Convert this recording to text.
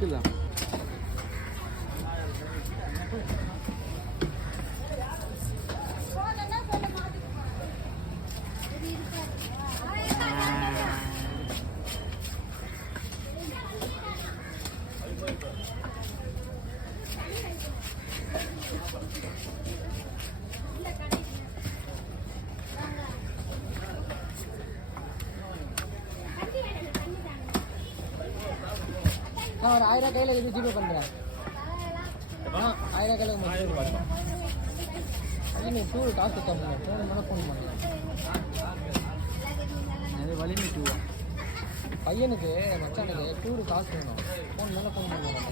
Risk தான். நான் ஒரு 1000 கையில் எது ஜிபே பண்ணுறேன். 1000 கையில் அது நீ டூர் காசு தரணும். ஃபோன் மேலே ஃபோன் பண்ணுறேன். அது வலிமை டூவா பையனுக்கு மச்சானுக்கு டூரு காசு வேணும். ஃபோன் மேலே ஃபோன் பண்ணுறேன்.